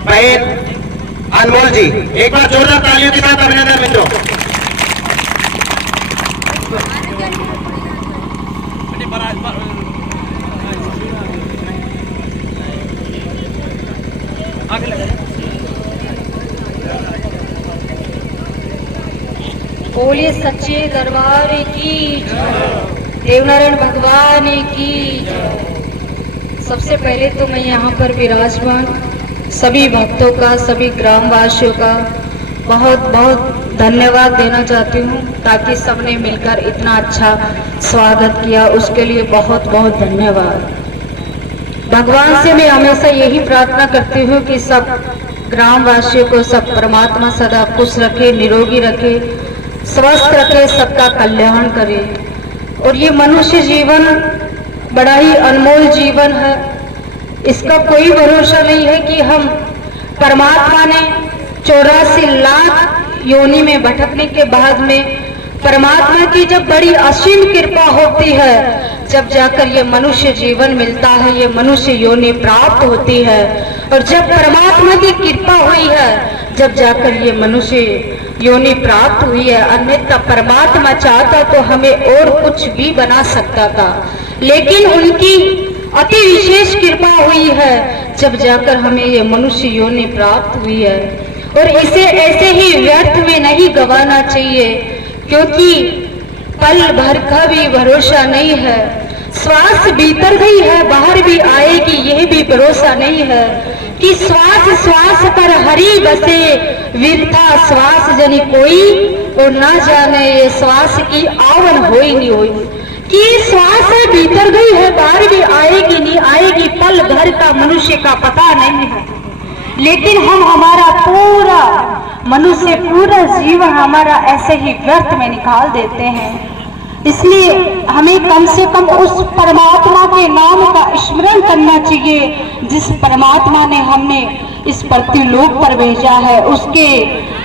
बहन अनमोल जी, एक बार जोरदार तालियों के साथ अभिनंदन मित्रों। बोलिए सच्चे दरबार की देवनारायण भगवान की। सबसे पहले तो मैं यहाँ पर विराजमान सभी भक्तों का, सभी ग्रामवासियों का बहुत बहुत धन्यवाद देना चाहती हूँ, ताकि सबने मिलकर इतना अच्छा स्वागत किया, उसके लिए बहुत बहुत धन्यवाद। भगवान से मैं हमेशा यही प्रार्थना करती हूँ कि सब ग्रामवासियों को सब परमात्मा सदा खुश रखे, निरोगी रखे, स्वस्थ रखे, सबका कल्याण करे। और ये मनुष्य जीवन बड़ा ही अनमोल जीवन है, इसका कोई भरोसा नहीं है कि हम परमात्मा ने 84 लाख योनि में भटकने के बाद में परमात्मा की जब बड़ी असीम कृपा होती है, जब जाकर ये मनुष्य जीवन मिलता है, ये मनुष्य योनि प्राप्त होती है। और जब परमात्मा की कृपा हुई है, जब जाकर ये मनुष्य योनि प्राप्त हुई है, अन्यथा परमात्मा चाहता तो हमें और कुछ भी बना सकता था, लेकिन उनकी अति विशेष कृपा हुई है, जब जाकर हमें ये मनुष्य योनि प्राप्त हुई है। और इसे ऐसे ही व्यर्थ में नहीं गंवाना चाहिए, क्योंकि पल भर का भी भरोसा नहीं है। श्वास भीतर गई है, बाहर भी आएगी, यह भी भरोसा नहीं है कि श्वास श्वास पर हरि बसे, वीरता श्वास जनी कोई और ना जाने ये श्वास की आवन होई नहीं होई। कि श्वास भीतर गई है, बाहर भी आएगी नहीं आएगी, पल भर का मनुष्य का पता नहीं है। लेकिन हम हमारा पूरा मनुष्य, पूरा जीवन हमारा ऐसे ही व्यर्थ में निकाल देते हैं। इसलिए हमें कम से कम उस परमात्मा के नाम का स्मरण करना चाहिए, जिस परमात्मा ने हमने इस पृथ्वीलोक पर भेजा है, उसके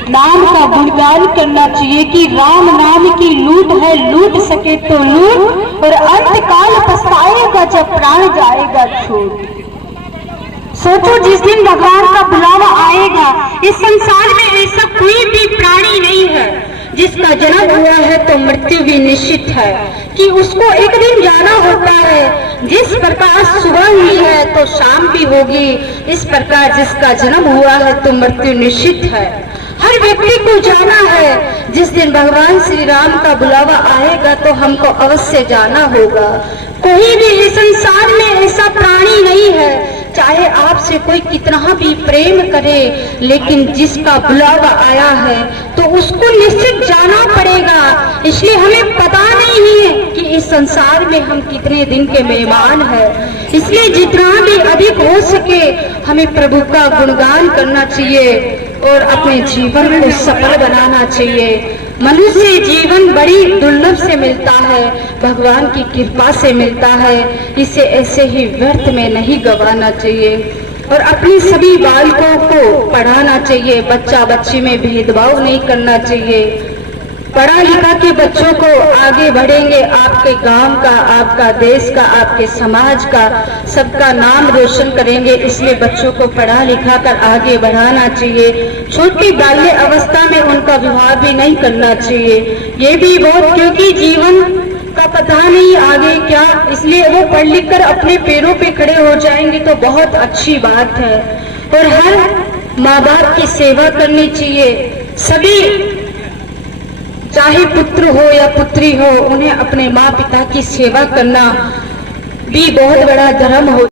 नाम का गुणगान करना चाहिए कि राम नाम की लूट है, लूट सके तो लूट, और अंत काल पछताएगा जब प्राण जाएगा छूट। सोचो जिस दिन भगवान का बुलावा आएगा, इस संसार में ऐसा कोई भी प्राणी नहीं है जिसका जन्म हुआ है तो मृत्यु भी निश्चित है, कि उसको एक दिन जाना होता है। जिस प्रकार सुबह हुई है तो शाम भी होगी, इस प्रकार जिसका जन्म हुआ है तो मृत्यु निश्चित है। हर व्यक्ति को जाना है, जिस दिन भगवान श्री राम का बुलावा आएगा तो हमको अवश्य जाना होगा। कोई भी इस संसार में ऐसा प्राणी नहीं है, चाहे आपसे कोई कितना भी प्रेम करे, लेकिन जिसका बुलावा आया है तो उसको निश्चित जाना पड़ेगा। इसलिए हमें पता नहीं है कि इस संसार में हम कितने दिन के मेहमान हैं। इसलिए जितना भी अधिक हो सके हमें प्रभु का गुणगान करना चाहिए और अपने जीवन को सफल बनाना चाहिए। मनुष्य जीवन बड़ी दुर्लभ से मिलता है, भगवान की कृपा से मिलता है, इसे ऐसे ही व्यर्थ में नहीं गंवाना चाहिए। और अपने सभी बालकों को पढ़ाना चाहिए, बच्चा बच्ची में भेदभाव नहीं करना चाहिए। पढ़ा लिखा के बच्चों को आगे बढ़ेंगे, आपके गांव का, आपका देश का, आपके समाज का, सबका नाम रोशन करेंगे। इसलिए बच्चों को पढ़ा लिखा कर आगे बढ़ाना चाहिए। छोटी बाल्य अवस्था में उनका विवाह भी नहीं करना चाहिए, ये भी बहुत, क्योंकि जीवन का पता नहीं आगे क्या, इसलिए वो पढ़ लिख कर अपने पैरों पे खड़े हो जाएंगे तो बहुत अच्छी बात है। और हर माँ बाप की सेवा करनी चाहिए। सभी, चाहे पुत्र हो या पुत्री हो, उन्हें अपने माँ पिता की सेवा करना भी बहुत बड़ा धर्म हो।